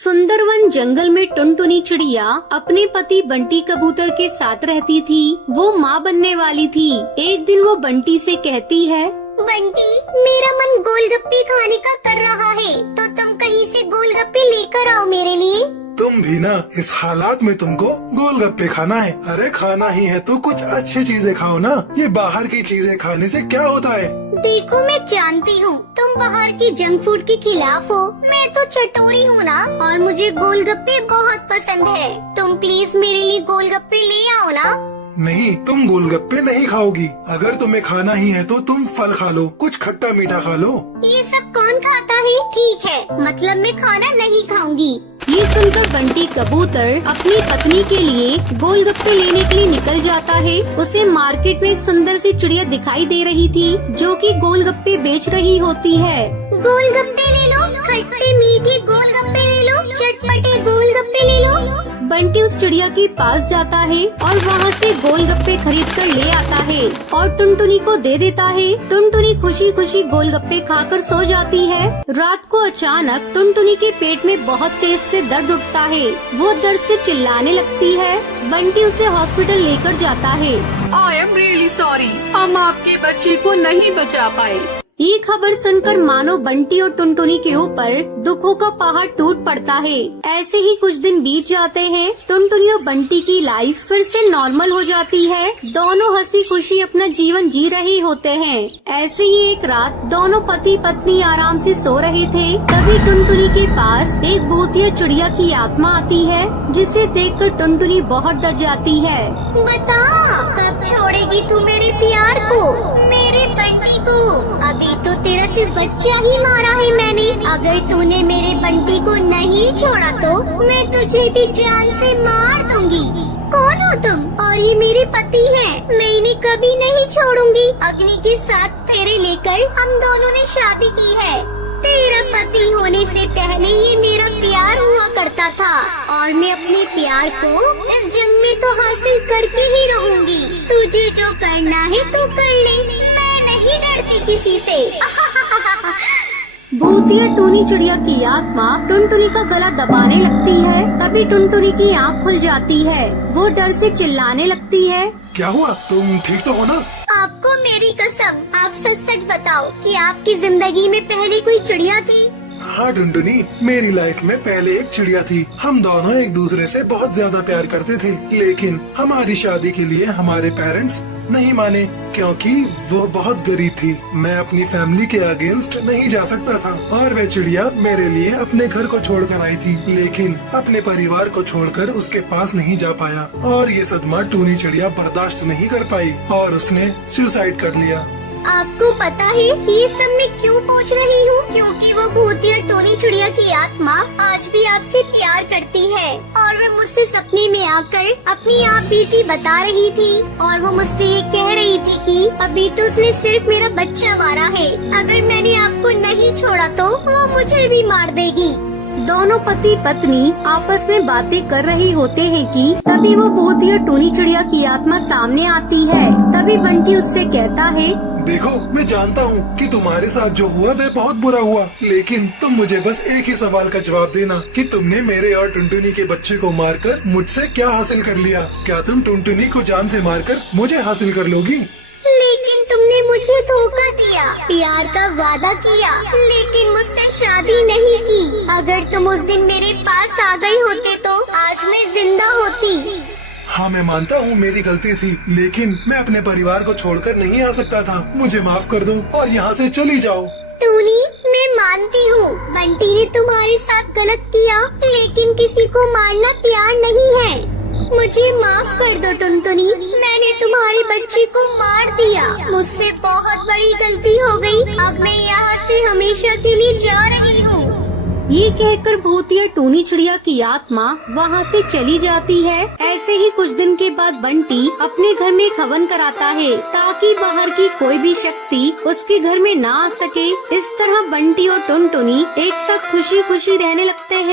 सुंदरवन जंगल में टुनटुनी चिड़िया अपने पति बंटी कबूतर के साथ रहती थी। वो माँ बनने वाली थी। एक दिन वो बंटी से कहती है, बंटी, मेरा मन गोलगप्पे खाने का कर रहा है, तो तुम कहीं से गोलगप्पे लेकर आओ मेरे लिए। तुम भी ना, इस हालात में तुमको गोलगप्पे खाना है? अरे खाना ही है तो कुछ अच्छी चीजें खाओ ना। ये बाहर की चीजें खाने से क्या होता है? देखो, मैं जानती हूँ तुम बाहर की जंक फूड के खिलाफ हो। मैं तो चटोरी हूँ ना, और मुझे गोलगप्पे बहुत पसंद है। तुम प्लीज मेरे लिए गोलगप्पे ले आओ ना। नहीं, तुम गोलगप्पे नहीं खाओगी। अगर तुम्हें खाना ही है तो तुम फल खा लो, कुछ खट्टा मीठा खा लो। ये सब कौन खाता है? ठीक है, मतलब मैं खाना नहीं खाऊंगी। ये सुनकर बंटी कबूतर अपनी पत्नी के लिए गोलगप्पे लेने के लिए निकल जाता है। उसे मार्केट में एक सुंदर सी चिड़िया दिखाई दे रही थी जो कि गोलगप्पे बेच रही होती है। गोलगप्पे ले लो, खट्टे मीठे गोलगप्पे ले लो, चटपटे गोलगप्पे ले लो। बंटी उस चिड़िया के पास जाता है और वहाँ से गोलगप्पे खरीद कर ले आता है और टुनटुनी को दे देता है। टुनटुनी खुशी खुशी गोलगप्पे खाकर सो जाती है। रात को अचानक टुनटुनी के पेट में बहुत तेज से दर्द उठता है। वो दर्द से चिल्लाने लगती है। बंटी उसे हॉस्पिटल लेकर जाता है। आई एम रियली सॉरी, हम आपके बच्चे को नहीं बचा पाए। ये खबर सुनकर मानो बंटी और टुनटुनी के ऊपर दुखों का पहाड़ टूट पड़ता है। ऐसे ही कुछ दिन बीत जाते हैं। टुनटुनी और बंटी की लाइफ फिर से नॉर्मल हो जाती है। दोनों हंसी खुशी अपना जीवन जी रहे होते हैं। ऐसे ही एक रात दोनों पति पत्नी आराम से सो रहे थे। तभी टुनटुनी के पास एक भूतिया चिड़िया की आत्मा आती है, जिसे देखकर टुनटुनी बहुत डर जाती है। बता, कब छोड़ेगी तू मेरे प्यार को, मेरे बंटी को? अभी तो तेरा सिर्फ बच्चा ही मारा है मैंने। अगर तूने मेरे बंटी को नहीं छोड़ा तो मैं तुझे भी जान से मार दूंगी। कौन हो तुम? और ये मेरे पति हैं। मैं इन्हें कभी नहीं छोड़ूंगी। अग्नि के साथ फेरे लेकर हम दोनों ने शादी की है। तेरा पति होने से पहले ये मेरा प्यार हुआ करता था, और मैं अपने प्यार को इस जंग में तो हासिल करके ही रहूंगी। तुझे जो करना है तो कर ले, मैं नहीं डरती किसी से। भूतिया टूनी चिड़िया की आत्मा टुनटुनी का गला दबाने लगती है। तभी टुनटुनी की आँख खुल जाती है। वो डर से चिल्लाने लगती है। क्या हुआ? तुम ठीक तो हो ना? आपको मेरी कसम, आप सच सच बताओ कि आपकी जिंदगी में पहले कोई चिड़िया थी? हाँ टुनटुनी, मेरी लाइफ में पहले एक चिड़िया थी। हम दोनों एक दूसरे से बहुत ज्यादा प्यार करते थे, लेकिन हमारी शादी के लिए हमारे पेरेंट्स नहीं माने, क्योंकि वो बहुत गरीब थी। मैं अपनी फैमिली के अगेंस्ट नहीं जा सकता था, और वह चिड़िया मेरे लिए अपने घर को छोड़कर आई थी, लेकिन अपने परिवार को छोड़कर उसके पास नहीं जा पाया। और ये सदमा टूनी चिड़िया बर्दाश्त नहीं कर पाई और उसने सुसाइड कर लिया। आपको पता है ये सब मैं क्यों पूछ रही हूँ? क्योंकि वो भूतिया टोनी चिड़िया की आत्मा आज भी आपसे प्यार करती है, और वो मुझसे सपने में आकर अपनी आप बीती बता रही थी, और वो मुझसे ये कह रही थी कि अभी तो उसने सिर्फ मेरा बच्चा मारा है, अगर मैंने आपको नहीं छोड़ा तो वो मुझे भी मार देगी। दोनों पति पत्नी आपस में बातें कर रहे होते हैं कि तभी वो भूतिया टूनी चिड़िया की आत्मा सामने आती है। तभी बंटी उससे कहता है, देखो, मैं जानता हूँ कि तुम्हारे साथ जो हुआ वह बहुत बुरा हुआ, लेकिन तुम मुझे बस एक ही सवाल का जवाब देना कि तुमने मेरे और टुनटुनी के बच्चे को मारकर मुझसे क्या हासिल कर लिया? क्या तुम टुनटुनी को जान से मारकर मुझे हासिल कर लोगी? लेकिन तुमने मुझे धोखा दिया, प्यार का वादा किया, लेकिन मुझसे शादी नहीं की। अगर तुम उस दिन मेरे पास आ गई होते तो आज मैं जिंदा होती। हाँ, मैं मानता हूँ मेरी गलती थी, लेकिन मैं अपने परिवार को छोड़कर नहीं आ सकता था। मुझे माफ कर दो और यहाँ से चली जाओ। टूनी, मैं मानती हूँ बंटी ने तुम्हारे साथ गलत किया, लेकिन किसी को मारना प्यार नहीं है। मुझे माफ कर दो टुनटुनी, मैंने तुम्हारे बच्चे को मार दिया। मुझसे बहुत बड़ी गलती हो गई। अब मैं यहाँ से हमेशा के लिए जा रही हूँ। ये कहकर भूतिया टूनी चिड़िया की आत्मा वहाँ से चली जाती है। ऐसे ही कुछ दिन के बाद बंटी अपने घर में हवन कराता है, ताकि बाहर की कोई भी शक्ति उसके घर में ना आ सके। इस तरह बंटी और टुनटुनी एक साथ खुशी खुशी रहने लगते हैं।